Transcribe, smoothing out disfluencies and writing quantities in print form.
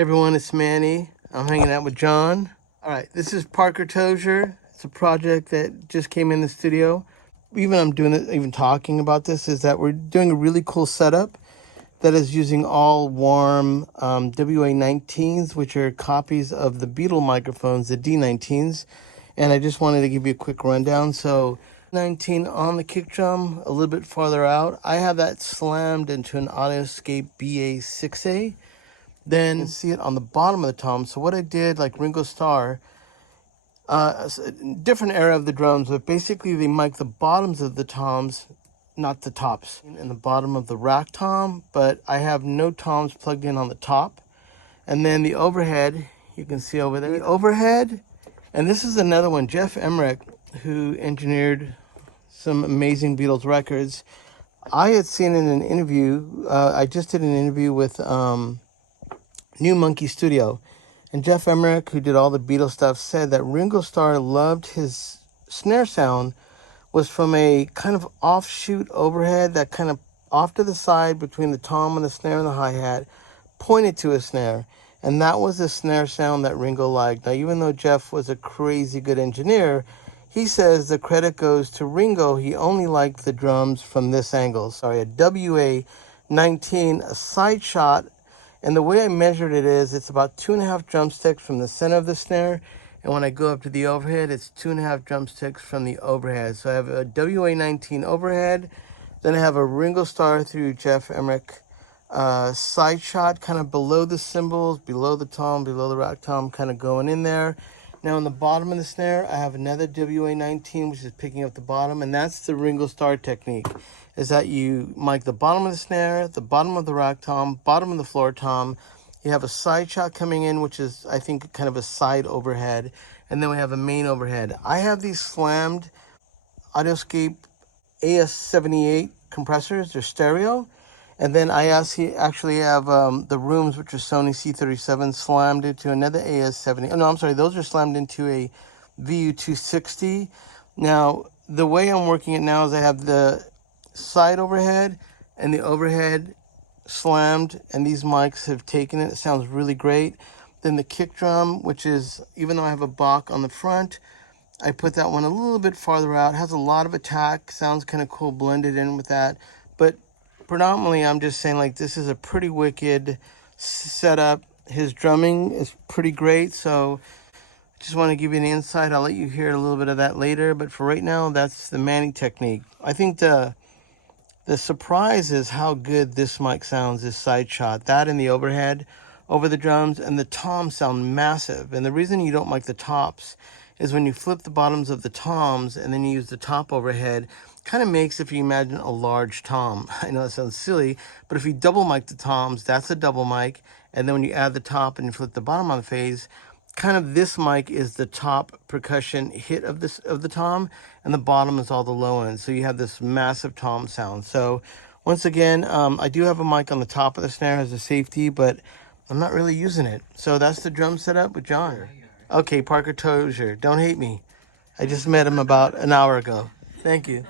Hey everyone, it's Manny. I'm hanging out with John. All right, this is Parker Tozier. It's a project that just came in the studio. I'm doing it, even talking about this, is that we're doing a really cool setup that is using all warm WA-19s, which are copies of the Beatle microphones, the D-19s. And I just wanted to give you a quick rundown. So 19 on the kick drum, a little bit farther out. I have that slammed into an Audioscape BA6A. Then you can see it on the bottom of the tom. So what I did, like Ringo Star, different era of the drums, but basically they mic the bottoms of the toms, not the tops, in the bottom of the rack tom, but I have no toms plugged in on the top. And then the overhead, you can see over there, the overhead, and this is another one, Jeff Emmerich, who engineered some amazing Beatles records. I had seen in an interview, I just did an interview with New Monkey Studio, and Jeff Emmerich, who did all the Beatles stuff, said that Ringo Starr loved his snare sound was from a kind of offshoot overhead that kind of off to the side between the tom and the snare and the hi-hat pointed to a snare, and that was the snare sound that Ringo liked. Now, even though Jeff was a crazy good engineer, he says the credit goes to Ringo. He only liked the drums from this angle. Sorry, a WA-19, a side shot. And the way I measured it is it's about 2.5 drumsticks from the center of the snare. And when I go up to the overhead, it's 2.5 drumsticks from the overhead. So I have a WA-19 overhead. Then I have a Ringo Star through Jeff Emmerich side shot, kind of below the cymbals, below the tom, below the rack tom, kind of going in there. Now on the bottom of the snare, I have another WA-19, which is picking up the bottom. And that's the Ringo Star technique, is that you mic the bottom of the snare, the bottom of the rack tom, bottom of the floor tom. You have a side shot coming in, which is, I think, kind of a side overhead. And then we have a main overhead. I have these slammed Audioscape AS78 compressors. They're stereo. And then I actually have the rooms, which are Sony C37, slammed into another AS70. Oh, no, I'm sorry. Those are slammed into a VU260. Now, the way I'm working it now is I have the side overhead and the overhead slammed, and these mics have taken it. It sounds really great. Then the kick drum, which is, even though I have a Bach on the front, I put that one a little bit farther out. It has a lot of attack. Sounds kind of cool blended in with that. But predominantly, I'm just saying, like, this is a pretty wicked setup. His drumming is pretty great, so just want to give you an insight. I'll let you hear a little bit of that later, but for right now, that's the Manny technique. I think the surprise is how good this mic sounds, this side shot. That and the overhead over the drums, and the toms sound massive. And the reason you don't mic the tops is when you flip the bottoms of the toms and then you use the top overhead, kind of makes, if you imagine a large tom. I know that sounds silly, but if you double mic the toms, that's a double mic. And then when you add the top and you flip the bottom on the phase, kind of this mic is the top percussion hit of the tom, and the bottom is all the low end. So you have this massive tom sound. So once again, I do have a mic on the top of the snare as a safety, but I'm not really using it. So that's the drum setup with John. Okay, Parker Tozier, don't hate me. I just met him about an hour ago. Thank you.